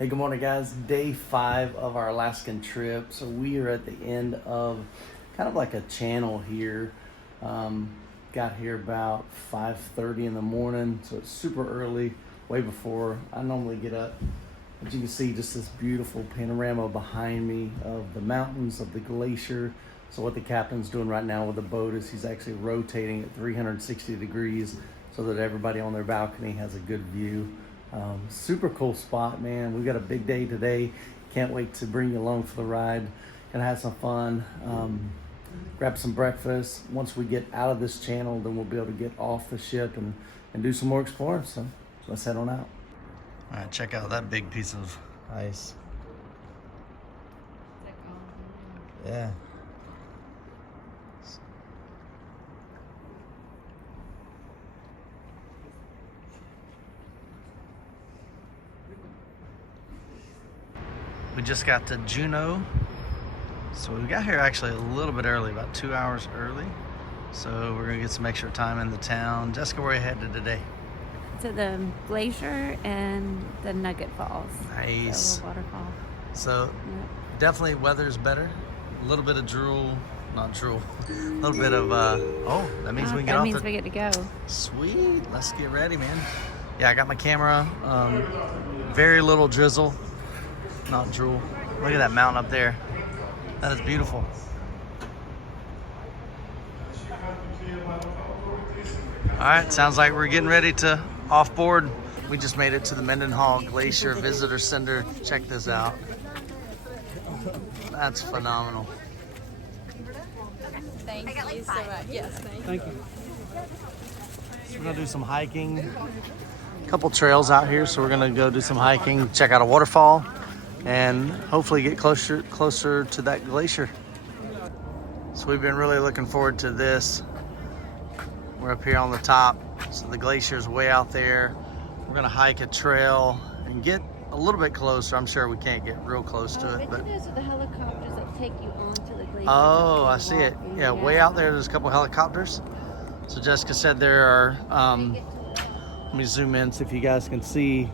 Hey, good morning, guys. Day 5 of our Alaskan trip. So we are at the end of kind of like a channel here. Got here about 5:30 in the morning, so it's super early, way before I normally get up. But you can see just this beautiful panorama behind me of the mountains, of the glacier. So what the captain's doing right now with the boat is he's actually rotating at 360 degrees so that everybody on their balcony has a good view. Super cool spot, man. We've got a big day today. Can't wait to bring you along for the ride. Gonna have some fun. Grab some breakfast. Once we get out of this channel, then we'll be able to get off the ship and do some more exploring. So let's head on out. All right, check out that big piece of ice. Yeah. We just got to Juneau. So we got here actually a little bit early, about 2 hours early. So we're gonna get some extra time in the town. Jessica, where are you headed today? To the glacier and the Nugget Falls. Nice. The little waterfall. So definitely weather's better. A little bit of drool, not drool. A little bit of oh, that means we can get off. That means we get to go. Sweet. Let's get ready, man. Yeah, I got my camera. Very little drizzle, not drool. Look at that mountain up there. That is beautiful. All right, sounds like we're getting ready to off board. We just made it to the Mendenhall Glacier Visitor Center. Check this out. That's phenomenal. Thank you so much. Yes, thank you. So we're gonna do some hiking. A couple trails out here, so we're gonna go do some hiking, check out a waterfall, and hopefully get closer to that glacier. So we've been really looking forward to this. We're up here on the top, so the glacier's way out there. We're gonna hike a trail and get a little bit closer. I'm sure we can't get real close to it, but those are the helicopters that take you onto the glacier. oh, I see it. Yeah, way out there, there's a couple helicopters. So Jessica said there are, let me zoom in, see if you guys can see.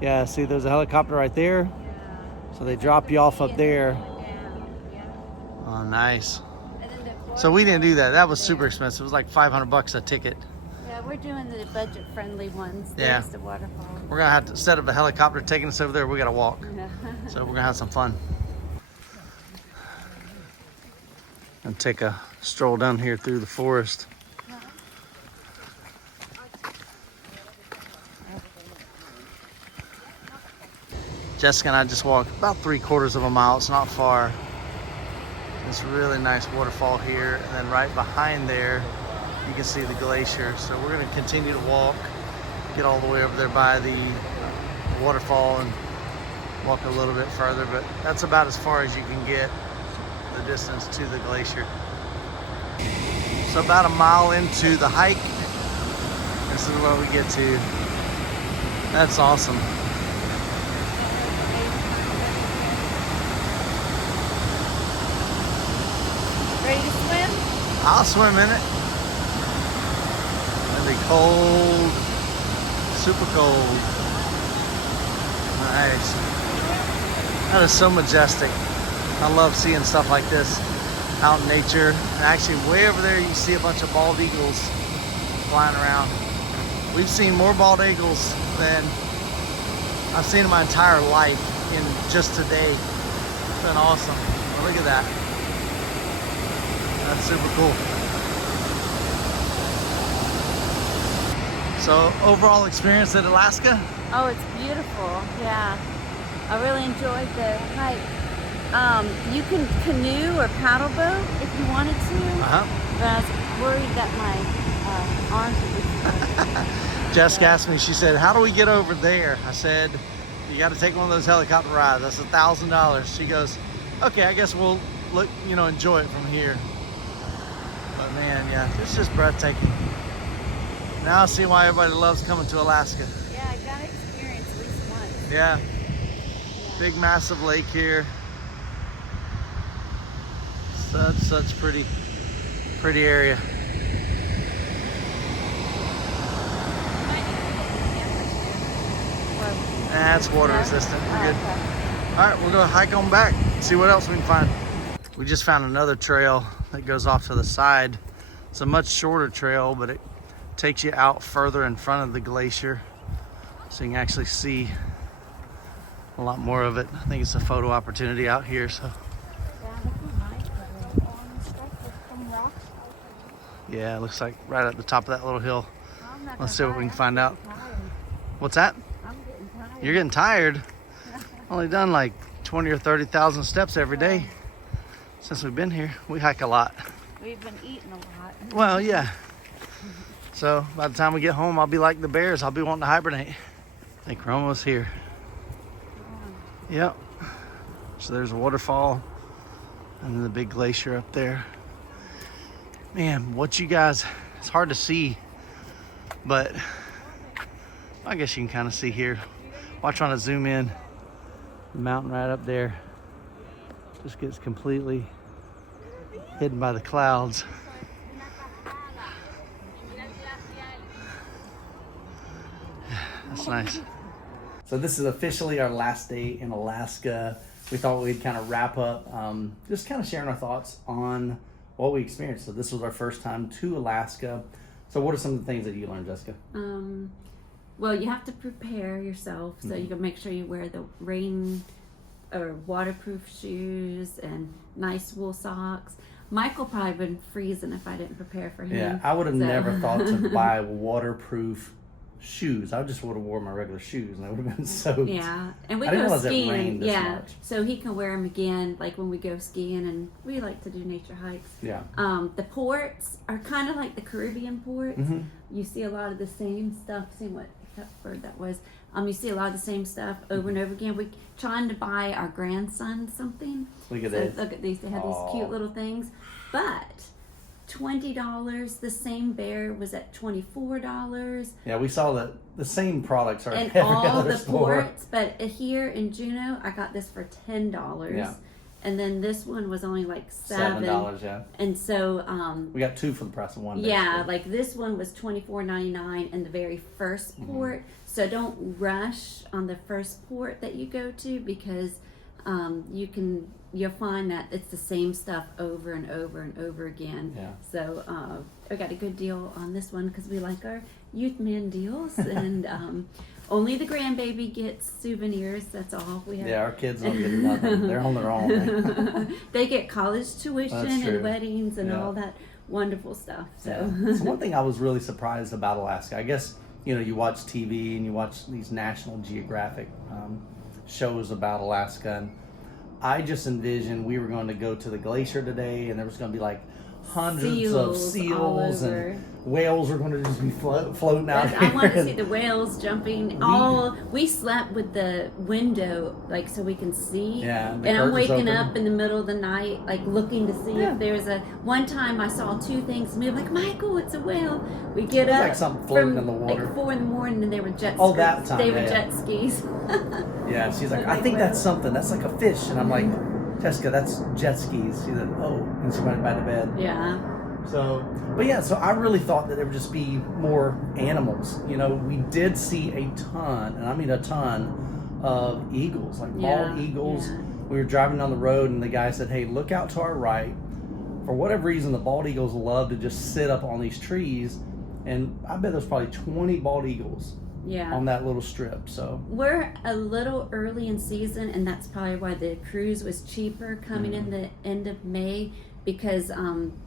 Yeah, see there's a helicopter right there. So they drop you off up there. Oh, nice. So we didn't do that. That was super expensive. It was like $500 a ticket. Yeah, we're doing the budget-friendly ones. Yeah. There's the waterfall. We're gonna have to, instead of a helicopter taking us over there, we gotta walk. So we're gonna have some fun. And take a stroll down here through the forest. Jessica and I just walked about 3/4 of a mile. It's not far. This really nice waterfall here, and then right behind there, you can see the glacier. So we're gonna continue to walk, get all the way over there by the waterfall and walk a little bit further, but that's about as far as you can get the distance to the glacier. So about a mile into the hike, this is where we get to. That's awesome. Ready to swim? I'll swim in it. It'll be cold, super cold. Nice. That is so majestic. I love seeing stuff like this out in nature. And actually way over there you can see a bunch of bald eagles flying around. We've seen more bald eagles than I've seen in my entire life in just today. It's been awesome. Well, look at that. That's super cool. So overall experience at Alaska? Oh, it's beautiful. Yeah. I really enjoyed the hike. You can canoe or paddle boat if you wanted to. But I was worried that my arms would be Jessica asked me, she said, how do we get over there? I said, you got to take one of those helicopter rides. That's $1,000. She goes, okay, I guess we'll look, enjoy it from here. But man, yeah, it's just breathtaking. Now I see why everybody loves coming to Alaska. Yeah, I got to experience at least once. Yeah. Big, massive lake here. Such pretty area. Well, That's water resistant. We're good. Okay. All right, we'll go hike on back, see what else we can find. We just found another trail that goes off to the side. It's a much shorter trail, but it takes you out further in front of the glacier, so you can actually see a lot more of it. I think it's a photo opportunity out here. So yeah, it looks like right at the top of that little hill. Let's see what we can find out. What's that? I'm getting tired. You're getting tired? Only done like 20 or 30,000 steps every day since we've been here. We hike a lot. We've been eating a lot. Well, yeah. So by the time we get home, I'll be like the bears. I'll be wanting to hibernate. I think we're almost here. Yep. So there's a waterfall and then the big glacier up there. Man, what you guys, it's hard to see, but I guess you can kind of see here. Watch when I zoom in. The mountain right up there just gets completely hidden by the clouds. That's nice. So this is officially our last day in Alaska. We thought we'd kind of wrap up, just kind of sharing our thoughts on what we experienced. So this was our first time to Alaska. So what are some of the things that you learned, Jessica? Well, you have to prepare yourself, so you can make sure you wear the rain or waterproof shoes and nice wool socks. Michael probably been freezing if I didn't prepare for him. Yeah, I would have never thought to buy waterproof shoes. I just would have worn my regular shoes and I would have been soaked. Yeah, and we I didn't go realize it skiing. rained this Yeah, much. so he can wear them again, like when we go skiing, and we like to do nature hikes. Yeah. The ports are kind of like the Caribbean ports. Mm-hmm. You see a lot of the same stuff. See what bird that was. You see a lot of the same stuff over and over again. We trying to buy our grandson something. Look at So this. look at these. They have these cute little things, but $20. The same bear was at $24. Yeah, we saw that the same products are And at every all other the store. ports, but here in Juneau, I got this for $10. Yeah. And then this one was only like $7, yeah. And so, We got two for the price of one. yeah, basically. like this one was $24.99 in the very first port. So don't rush on the first port that you go to, because you'll find that it's the same stuff over and over and over again. Yeah. So I got a good deal on this one because we like our Youthman deals, and only the grandbaby gets souvenirs. That's all we have. Yeah, our kids don't get nothing. They're on their own. They get college tuition That's true. and weddings and Yeah. all that wonderful stuff. So, Yeah. So one thing I was really surprised about Alaska, I guess, you watch TV and you watch these National Geographic shows about Alaska, and I just envisioned we were going to go to the glacier today and there was going to be like hundreds of seals and whales were going to just be floating out here. I want to see the whales jumping. We slept with the window, like, so we can see. Yeah, and I'm waking open. up in the middle of the night, like looking to see if there's one time I saw two things move, like, Michael, it's a whale. We get It was up like something floating from in the water. like 4 a.m. and they were jet skis. Oh, that time, They were yeah. jet skis. Yeah, she's like, I think that's something. That's like a fish. And I'm like, Jessica, that's jet skis. She's like, oh, and she went back to bed. Yeah. So I really thought that there would just be more animals. We did see a ton, and I mean a ton, of eagles, like bald eagles. Yeah. We were driving down the road, and the guy said, hey, look out to our right. For whatever reason, the bald eagles love to just sit up on these trees, and I bet there's probably 20 bald eagles on that little strip. So we're a little early in season, and that's probably why the cruise was cheaper coming in the end of May, because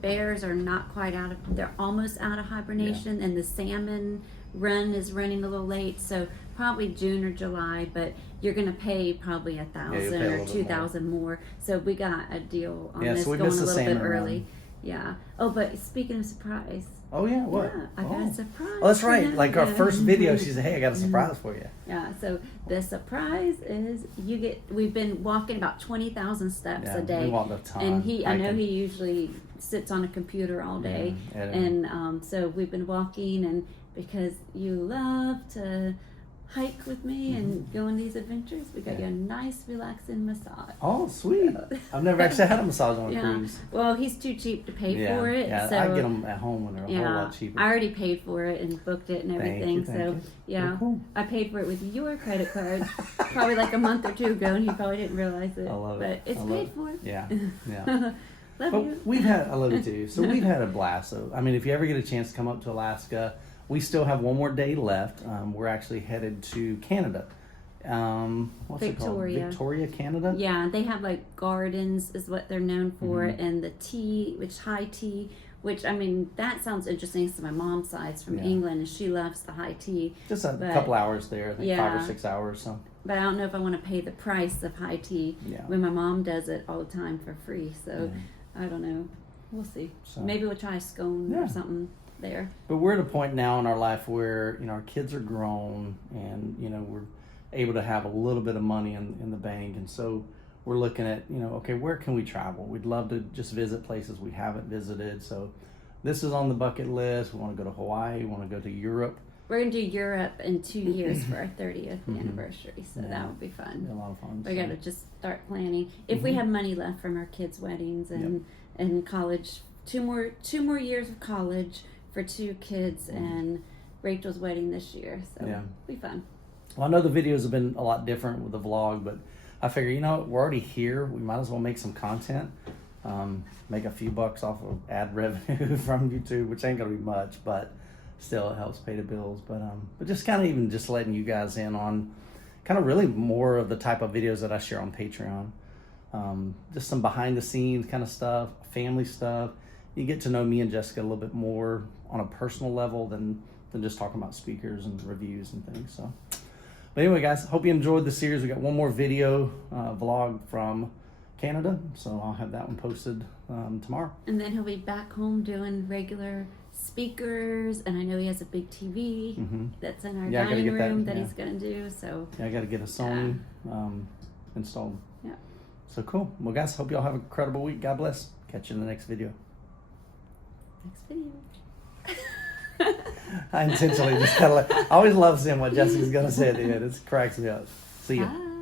bears are not quite they're almost out of hibernation, and the salmon run is running a little late, so probably June or July, but you're gonna pay probably $1,000 or $2,000 more. So we got a deal on this, so we going missed a the little bit salmon early. run. Yeah. Oh, but speaking of surprise. Oh yeah, what? Yeah, I got a surprise. Oh, that's right. for Like our you. first video, she said, hey, I got a surprise for you. Yeah, so the surprise is we've been walking about 20,000 steps a day. We walked a ton. And I know he usually sits on a computer all day. Yeah, and so we've been walking, and because you love to hike with me and go on these adventures, we got you a nice, relaxing massage. Oh, sweet. I've never actually had a massage on a cruise. Well, he's too cheap to pay for it. Yeah, so, I get them at home when they're a whole lot cheaper. I already paid for it and booked it and everything. Thank you. Yeah, cool. I paid for it with your credit card probably like a month or two ago, and he probably didn't realize it. I love but it. it's paid for. Yeah. Love you. I love you too. So we've had a blast. So, I mean, if you ever get a chance to come up to Alaska, we still have one more day left. We're actually headed to Canada. What's Victoria. it called? Victoria, Canada? Yeah, they have like gardens is what they're known for, and the tea, which high tea, which I mean, that sounds interesting. So my mom's side's from England, and she loves the high tea. Just a couple hours there, I think 5 or 6 hours. So. But I don't know if I want to pay the price of high tea when my mom does it all the time for free. So I don't know. We'll see. So, maybe we'll try a scone or something there. But we're at a point now in our life where, you know, our kids are grown and, you know, we're able to have a little bit of money in the bank. And so we're looking at, you know, okay, where can we travel? We'd love to just visit places we haven't visited. So this is on the bucket list. We want to go to Hawaii. We want to go to Europe. We're going to do Europe in 2 years for our 30th anniversary. So that would be fun. A lot of fun. We got to just start planning. If we have money left from our kids' weddings and college, two more years of college for 2 kids and Rachel's wedding this year. So it'll be fun. Well, I know the videos have been a lot different with the vlog, but I figure, you know, we're already here. We might as well make some content, make a few bucks off of ad revenue from YouTube, which ain't going to be much, but still it helps pay the bills. But just kind of even just letting you guys in on kind of really more of the type of videos that I share on Patreon. Just some behind the scenes kind of stuff, family stuff. You get to know me and Jessica a little bit more on a personal level than just talking about speakers and reviews and things. So, but anyway, guys, hope you enjoyed the series. We got one more video vlog from Canada, so I'll have that one posted tomorrow. And then he'll be back home doing regular speakers, and I know he has a big TV that's in our dining room that he's gonna do. So I got to get a Sony installed. Yeah. So cool. Well, guys, hope y'all have an incredible week. God bless. Catch you in the next video. Next video. I intentionally just kind of I always love seeing what Jessica's gonna say at the end. It cracks me up. See ya. Bye.